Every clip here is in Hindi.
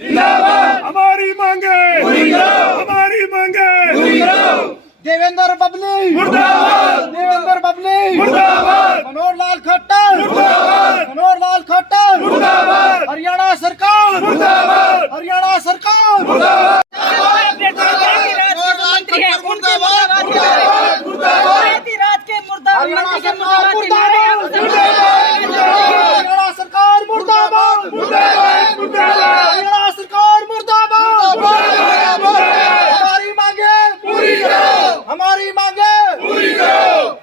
जिंदाबाद। हमारी मांगे पूरी करो, हमारी मांगे पूरी करो। देवेंद्र बबली मुर्दाबाद, देवेंद्र बबली मुर्दाबाद, मनोहर लाल खट्टर मुर्दाबाद, मनोहर लाल खट्टर मुर्दाबाद, हरियाणा सरकार मुर्दाबाद, हरियाणा सरकार मुर्दाबाद, हरियाणा सरकार मुर्दाबाद हरियाणा सरकार मुर्दाबाद। हमारी मांगे पूरी करो, हमारी मांगे पूरी करो।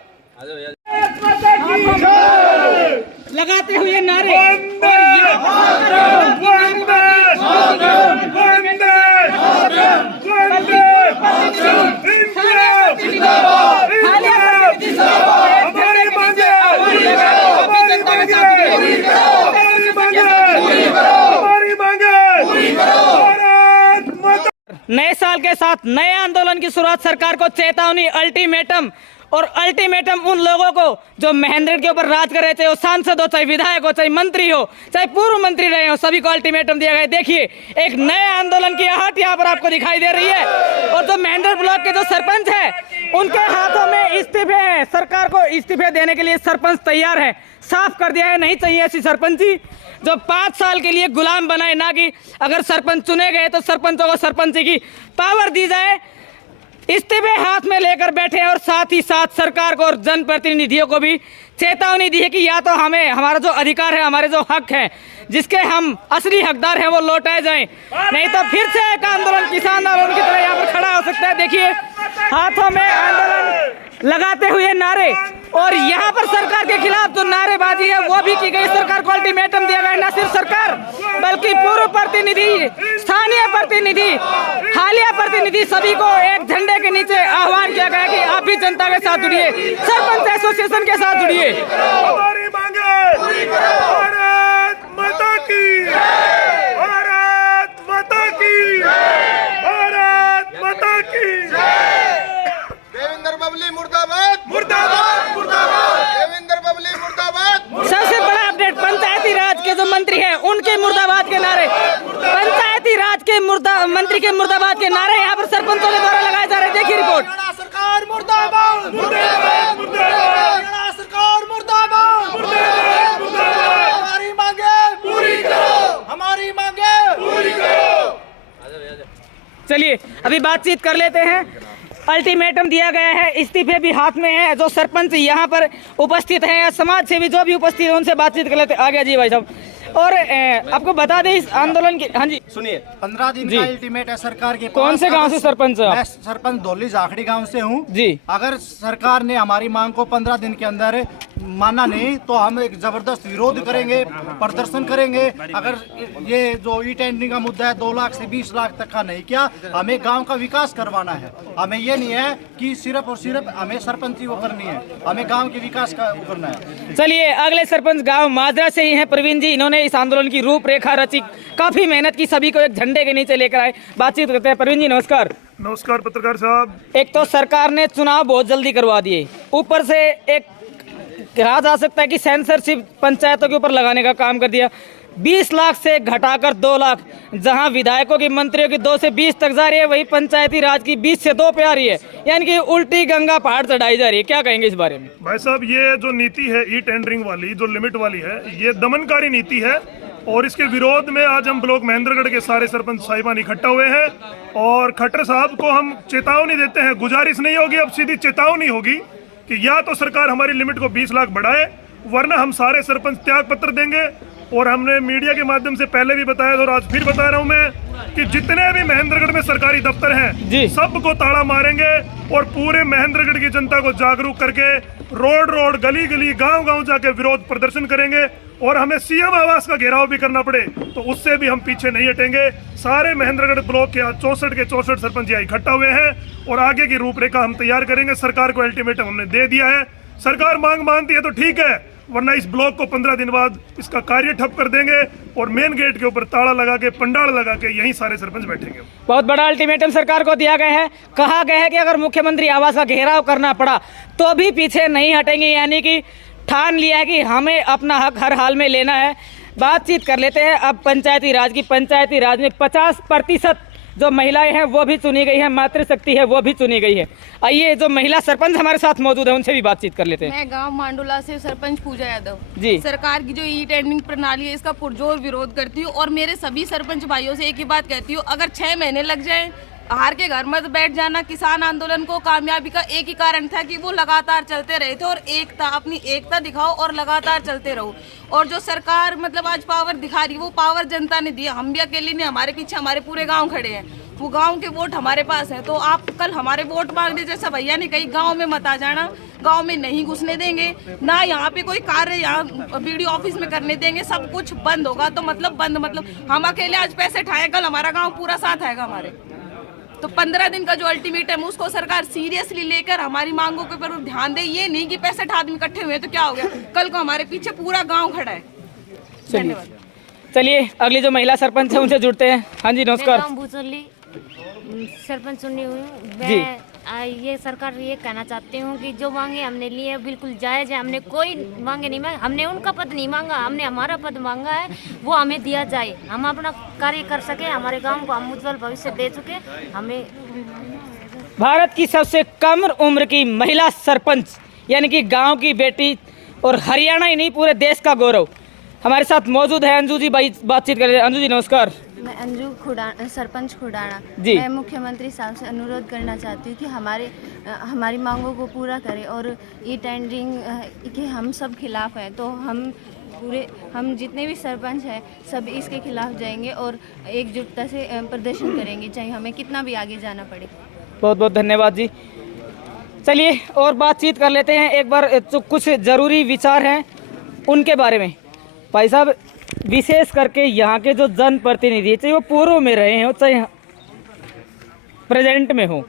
लगाते हुए नारे वंदे मातरम, वंदे मातरम, वंदे मातरम, वंदे मातरम। इंक्लाब जिंदाबाद, इंक्लाब जिंदाबाद। हमारी मांगे पूरी करो, हमारी मांगे पूरी करो, हमारी मांगे पूरी करो, हमारी मांगे पूरी करो। भारत माता। नए साल के साथ नए आंदोलन की शुरुआत, सरकार को चेतावनी, अल्टीमेटम। और अल्टीमेटम उन लोगों को जो महेंद्रगढ़ के ऊपर राज कर रहे, चाहे वो सांसद हो, चाहे विधायक हो, चाहे मंत्री हो, चाहे पूर्व मंत्री रहे हो, सभी को अल्टीमेटम दिया गया। देखिए एक नए आंदोलन की आहट यहाँ पर आपको दिखाई दे रही है। और जो महेंद्रगढ़ ब्लॉक के जो सरपंच है उनके हाथों में इस्तीफे हैं। सरकार को इस्तीफे देने के लिए सरपंच तैयार है, साफ कर दिया है नहीं चाहिए ऐसी सरपंची जो 5 साल के लिए गुलाम बनाए, ना कि अगर सरपंच चुने गए तो सरपंचों को सरपंची की पावर दी जाए। इस्तीफे हाथ में लेकर बैठे हैं और साथ ही साथ सरकार को और जनप्रतिनिधियों को भी चेतावनी दी है कि या तो हमें हमारा जो अधिकार है, हमारे जो हक है, जिसके हम असली हकदार हैं, वो लौटाए जाएं, नहीं तो फिर से एक आंदोलन किसान आंदोलन की तरह यहाँ पर खड़ा हो सकता है। देखिए हाथों में आंदोलन लगाते हुए नारे, और यहाँ पर सरकार के खिलाफ जो नारेबाजी है वो भी की गई। सरकार को अल्टीमेटम दिया गया, न सिर्फ सरकार बल्कि पूर्व प्रतिनिधि, स्थानीय प्रतिनिधि, हालिया प्रतिनिधि, सभी को एक झंडे के नीचे आह्वान किया गया कि आप भी जनता के साथ जुड़िए, सरपंच एसोसिएशन के साथ जुड़िए। हमारी मांगे पूरी करो। भारत माता की, भारत माता की, भारत माता की। देवेंद्र बबली मुर्दाबाद मुर्दाबाद, मुर्दाबाद, देवेंद्र बबली मुर्दाबाद। सबसे बड़ा अपडेट, पंचायती राज के जो मंत्री हैं उनके मुर्दाबाद के नारे, पंचायती राज के मंत्री के मुर्दाबाद के नारे यहाँ पर सरपंचों के द्वारा लगाए जा रहे हैं। देखिए रिपोर्ट। हरियाणा सरकार मुर्दाबाद मुर्दाबाद, मुर्दाबाद, हरियाणा सरकार मुर्दाबाद मुर्दाबाद, मुर्दाबाद। हमारी मांगे पूरी करो, हमारी मांगे पूरी करो। चलिए अभी बातचीत कर लेते हैं। अल्टीमेटम दिया गया है, इस्तीफे भी हाथ में है। जो सरपंच यहाँ पर उपस्थित हैं या समाज सेवी जो भी उपस्थित है उनसे बातचीत कर लेते हैं। आ गया जी भाई साहब। और आपको बता दें इस आंदोलन की, हाँ जी सुनिए, 15 दिन जी। का अल्टीमेट है सरकार के। कौन से गांव से सरपंच हैं आप? मैं सरपंच धौली जाखड़ी गांव से हूं जी। अगर सरकार ने हमारी मांग को 15 दिन के अंदर माना नहीं तो हम एक जबरदस्त विरोध करेंगे, प्रदर्शन करेंगे। अगर ये जो ई टेंडरिंग का मुद्दा है 2 लाख से 20 लाख तक का नहीं किया, हमें गांव का विकास करवाना है। हमें ये नहीं है कि सिर्फ और सिर्फ हमें सरपंची वो करनी है, हमें गांव के विकास का वो करना है। चलिए अगले सरपंच गांव माजरा से ही हैं प्रवीण जी। इन्होंने इस आंदोलन की रूपरेखा रची, काफी मेहनत की, सभी को एक झंडे के नीचे लेकर आए। बातचीत करते हैं। प्रवीण जी नमस्कार। नमस्कार पत्रकार साहब। एक तो सरकार ने चुनाव बहुत जल्दी करवा दिए, ऊपर से एक कहा जा सकता है कि सेंसरशिप पंचायतों के ऊपर लगाने का काम कर दिया। 20 लाख से घटाकर 2 लाख, जहां विधायकों की, मंत्रियों की 2 से 20 तक जा रही है, वही पंचायती राज की 20 से 2 पे आ रही है। यानी कि उल्टी गंगा पहाड़ चढ़ाई जा रही है। क्या कहेंगे इस बारे में? भाई साहब, ये जो नीति है ई टेंडरिंग वाली, जो लिमिट वाली है, ये दमनकारी नीति है और इसके विरोध में आज हम ब्लॉक महेंद्रगढ़ के सारे सरपंच साहिबान इकट्ठा हुए हैं और खट्टर साहब को हम चेतावनी देते हैं। गुजारिश नहीं होगी, अब सीधी चेतावनी होगी कि या तो सरकार हमारी लिमिट को 20 लाख बढ़ाए, वरना हम सारे सरपंच त्याग पत्र देंगे। और हमने मीडिया के माध्यम से पहले भी बताया था और आज फिर बता रहा हूं मैं कि जितने भी महेंद्रगढ़ में सरकारी दफ्तर हैं सबको ताला मारेंगे और पूरे महेंद्रगढ़ की जनता को जागरूक करके रोड रोड, गली गली, गांव गांव जाके विरोध प्रदर्शन करेंगे। और हमें सीएम आवास का घेराव भी करना पड़े तो उससे भी हम पीछे नहीं हटेंगे। सारे महेंद्रगढ़ ब्लॉक के आज 64 के 64 सरपंच यहाँ इकट्ठा हुए हैं और आगे की रूपरेखा हम तैयार करेंगे। सरकार को अल्टीमेटम हमने दे दिया है। सरकार मांग मानती है तो ठीक है, वरना इस ब्लॉक को 15 दिन बाद इसका कार्य ठप कर देंगे और मेन गेट के ऊपर ताला लगा के, पंडाल लगा के यहीं सारे सरपंच बैठेंगे। बहुत बड़ा अल्टीमेटम सरकार को दिया गया है। कहा गया है कि अगर मुख्यमंत्री आवास का घेराव करना पड़ा तो भी पीछे नहीं हटेंगे। यानी कि ठान लिया है कि हमें अपना हक हर हाल में लेना है। बातचीत कर लेते हैं अब पंचायती राज की। पंचायती राज में 50% जो महिलाएं हैं वो भी चुनी गई है, मातृशक्ति है वो भी चुनी गई है। आइए जो महिला सरपंच हमारे साथ मौजूद है उनसे भी बातचीत कर लेते हैं। मैं गांव मांडोला से सरपंच पूजा यादव जी। सरकार की जो ई टेंडरिंग प्रणाली है इसका पुरजोर विरोध करती हूँ और मेरे सभी सरपंच भाइयों से एक ही बात कहती हूँ, अगर 6 महीने लग जाए हार के घर मत बैठ जाना। किसान आंदोलन को कामयाबी का एक ही कारण था कि वो लगातार चलते रहे थे और अपनी एकता दिखाओ और लगातार चलते रहो। और जो सरकार मतलब आज पावर दिखा रही है वो पावर जनता ने दिया, हम भी अकेले नहीं, हमारे पीछे हमारे पूरे गांव खड़े हैं, वो गांव के वोट हमारे पास है। तो आप कल हमारे वोट मांगने जैसा भैया ने कहीं गांव में मत आ जाना, गांव में नहीं घुसने देंगे ना, यहाँ पे कोई कार्य यहाँ बीडीओ ऑफिस में करने देंगे, सब कुछ बंद होगा। तो मतलब बंद मतलब हम अकेले आज पैसे ठाए, कल हमारा गाँव पूरा साथ आएगा हमारे। तो 15 दिन का जो अल्टीमेटम उसको सरकार सीरियसली लेकर हमारी मांगों के ऊपर ध्यान दे, ये नहीं कि 65 आदमी इकट्ठे हुए तो क्या हो गया, कल को हमारे पीछे पूरा गांव खड़ा है। धन्यवाद। चलिए अगली जो महिला सरपंच है उनसे जुड़ते हैं। हाँ जी नमस्कार। मैं भूसोली सरपंच चुनी हुई हूँ। मैं ये सरकार ये कहना चाहती हूँ कि जो मांगे हमने लिए बिल्कुल जायज़ है, हमने कोई मांगे नहीं मांगे, हमने उनका पद नहीं मांगा, हमने हमारा पद मांगा है, वो हमें दिया जाए, हम अपना कार्य कर सके, हमारे गांव को हम उज्जवल भविष्य दे चुके। हमें भारत की सबसे कम उम्र की महिला सरपंच यानी कि गांव की बेटी और हरियाणा ही नहीं पूरे देश का गौरव हमारे साथ मौजूद है। अंजू जी भाई बातचीत कर रहे हैं। अंजू जी नमस्कार। मैं अंजू खुडाना सरपंच खुडाना जी। मैं मुख्यमंत्री साहब से अनुरोध करना चाहती हूँ कि हमारी मांगों को पूरा करें और ये टेंडरिंग के हम सब खिलाफ हैं, तो हम जितने भी सरपंच हैं सब इसके खिलाफ जाएंगे और एकजुटता से प्रदर्शन करेंगे, चाहे हमें कितना भी आगे जाना पड़े। बहुत बहुत धन्यवाद जी। चलिए और बातचीत कर लेते हैं एक बार, जो कुछ ज़रूरी विचार हैं उनके बारे में। भाई साहब विशेष करके यहाँ के जो जनप्रतिनिधि चाहे वो पूर्व में रहे हो चाहे प्रेजेंट में हो,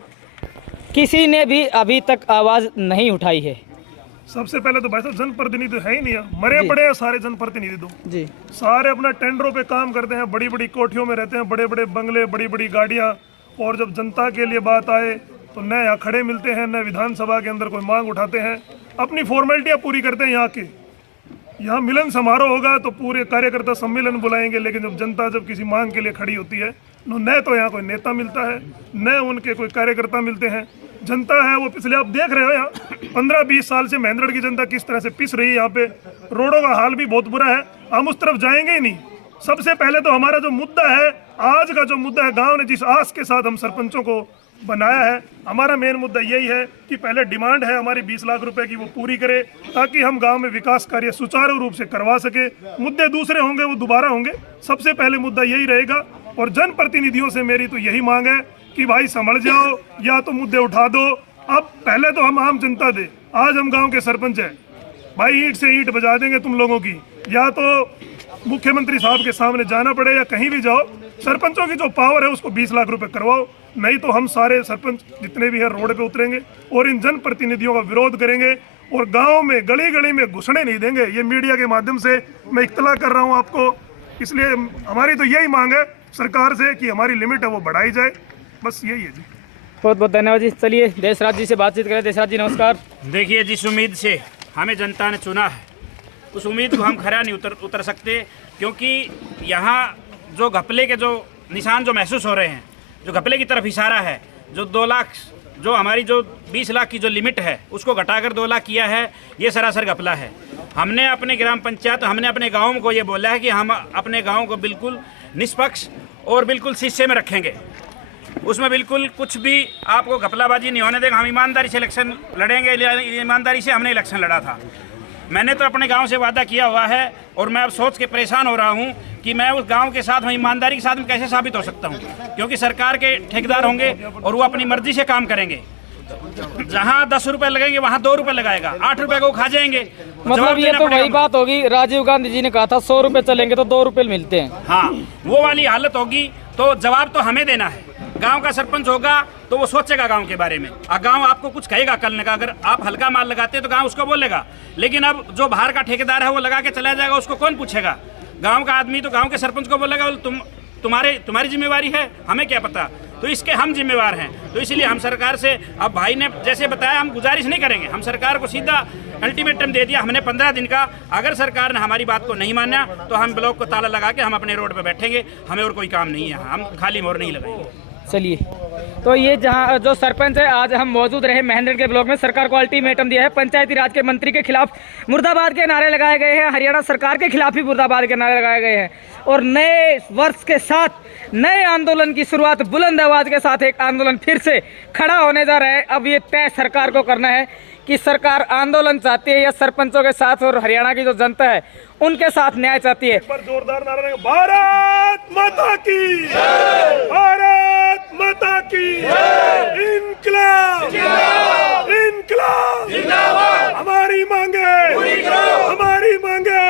किसी ने भी अभी तक आवाज़ नहीं उठाई है। सबसे पहले तो भाई साहब जनप्रतिनिधि है ही नहीं है, मरे पड़े हैं सारे जनप्रतिनिधि तो जी। सारे अपना टेंडरों पे काम करते हैं, बड़ी बड़ी कोठियों में रहते हैं, बड़े बड़े बंगले, बड़ी बड़ी गाड़ियाँ, और जब जनता के लिए बात आए तो न यहाँ खड़े मिलते हैं, न विधानसभा के अंदर कोई मांग उठाते हैं, अपनी फॉर्मेलिटियाँ पूरी करते हैं। यहाँ मिलन समारोह होगा तो पूरे कार्यकर्ता सम्मेलन बुलाएंगे, लेकिन जब जनता जब किसी मांग के लिए खड़ी होती है न तो यहाँ कोई नेता मिलता है न उनके कोई कार्यकर्ता मिलते हैं। जनता है वो पिछले आप देख रहे हो यहाँ 15-20 साल से महेंद्रगढ़ की जनता किस तरह से पिस रही है। यहाँ पे रोडों का हाल भी बहुत बुरा है, हम उस तरफ जाएंगे ही नहीं। सबसे पहले तो हमारा जो मुद्दा है, आज का जो मुद्दा है, गाँव ने जिस आस के साथ हम सरपंचों को बनाया है, हमारा मेन मुद्दा यही है कि पहले डिमांड है हमारी 20 लाख रुपए की, वो पूरी करे ताकि हम गांव में विकास कार्य सुचारू रूप से करवा सके। मुद्दे दूसरे होंगे वो दोबारा होंगे, सबसे पहले मुद्दा यही रहेगा। और जनप्रतिनिधियों से मेरी तो यही मांग है कि भाई संभल जाओ, या तो मुद्दे उठा दो। अब पहले तो हम आम जनता दे, आज हम गाँव के सरपंच हैं भाई, ईंट से ईंट बजा देंगे तुम लोगों की, या तो मुख्यमंत्री साहब के सामने जाना पड़े या कहीं भी जाओ, सरपंचों की जो पावर है उसको 20 लाख रुपए करवाओ, नहीं तो हम सारे सरपंच जितने भी हैं रोड पे उतरेंगे और इन जनप्रतिनिधियों का विरोध करेंगे और गांव में गली गली में घुसने नहीं देंगे। ये मीडिया के माध्यम से मैं इत्तला कर रहा हूं आपको, इसलिए हमारी तो यही मांग है सरकार से कि हमारी लिमिट है वो बढ़ाई जाए, बस यही है जी। बहुत बहुत धन्यवाद जी। चलिए देशराज जी से बातचीत करें। देशराज जी नमस्कार। देखिए जिस उम्मीद से हमें जनता ने चुना है उस उम्मीद को हम खरा नहीं उतर सकते, क्योंकि यहाँ जो घपले के जो निशान जो महसूस हो रहे हैं, जो घपले की तरफ इशारा है, जो 2 लाख जो हमारी जो 20 लाख की जो लिमिट है उसको घटाकर 2 लाख किया है, ये सरासर घपला है। हमने अपने ग्राम पंचायत, हमने अपने गाँव को ये बोला है कि हम अपने गाँव को बिल्कुल निष्पक्ष और बिल्कुल शीशे में रखेंगे, उसमें बिल्कुल कुछ भी आपको घपलाबाजी नहीं होने देगा। हम ईमानदारी से इलेक्शन लड़ेंगे, ईमानदारी से हमने इलेक्शन लड़ा था। मैंने तो अपने गांव से वादा किया हुआ है और मैं अब सोच के परेशान हो रहा हूं कि मैं उस गांव के साथ, मैं ईमानदारी के साथ में कैसे साबित हो सकता हूं, क्योंकि सरकार के ठेकेदार होंगे और वो अपनी मर्जी से काम करेंगे। जहां 10 रुपए लगेंगे वहां 2 रुपए लगाएगा, 8 रुपए को खा जाएंगे। मतलब ये तो वही बात होगी, राजीव गांधी जी ने कहा था 100 रुपए चलेंगे तो 2 रुपए मिलते हैं। हाँ, वो वाली हालत होगी। तो जवाब तो हमें देना है। गांव का सरपंच होगा तो वो सोचेगा गांव के बारे में, गांव आपको कुछ कहेगा कल का, अगर आप हल्का माल लगाते हैं तो गांव उसको बोलेगा, लेकिन अब जो बाहर का ठेकेदार है वो लगा के चला जाएगा, उसको कौन पूछेगा? गांव का आदमी तो गांव के सरपंच को बोलेगा तुम्हारी जिम्मेवारी है, हमें क्या पता। तो इसके हम जिम्मेवार हैं। तो इसलिए हम सरकार से, अब भाई ने जैसे बताया, हम गुजारिश नहीं करेंगे, हम सरकार को सीधा अल्टीमेटम दे दिया हमने 15 दिन का। अगर सरकार ने हमारी बात को नहीं माना तो हम ब्लॉक को ताला लगा के हम अपने रोड पे बैठेंगे, हमें और कोई काम नहीं है, हम खाली मोहर नहीं लगाएंगे। चलिए, तो ये जहाँ जो सरपंच है, आज हम मौजूद रहे महेंद्र के ब्लॉक में। सरकार को अल्टीमेटम दिया है, पंचायती राज के मंत्री के खिलाफ मुर्दाबाद के नारे लगाए गए हैं, हरियाणा सरकार के खिलाफ भी मुर्दाबाद के नारे लगाए गए हैं। और नए वर्ष के साथ नए आंदोलन की शुरुआत, बुलंद आवाज के साथ एक आंदोलन फिर से खड़ा होने जा रहा है। अब ये तय सरकार को करना है कि सरकार आंदोलन चाहती है या सरपंचों के साथ और हरियाणा की जो जनता है उनके साथ न्याय चाहती है। पर जोरदार नारा रहेगा, भारत माता की, भारत माता की, इनकलाब, इनकलाब, हमारी मांगे, हमारी मांगे,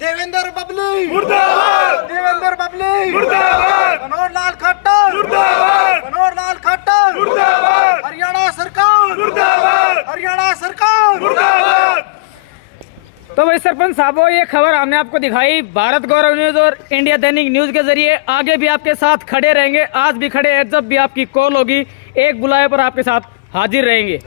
देवेंद्र बबली मुर्दाबाद, देवेंद्र बबली मुर्दाबाद, मनोहर लाल खट्टर मुर्दाबाद, मनोहर लाल खट्टर मुर्दाबाद, हरियाणा सरकार मुर्दाबाद, हरियाणा सरकार मुर्दाबाद। तो भाई सरपंच साहब, ये खबर हमने आपको दिखाई भारत गौरव न्यूज और इंडिया दैनिक न्यूज के जरिए। आगे भी आपके साथ खड़े रहेंगे, आज भी खड़े हैं, जब भी आपकी कॉल होगी एक बुलाए पर आपके साथ हाजिर रहेंगे।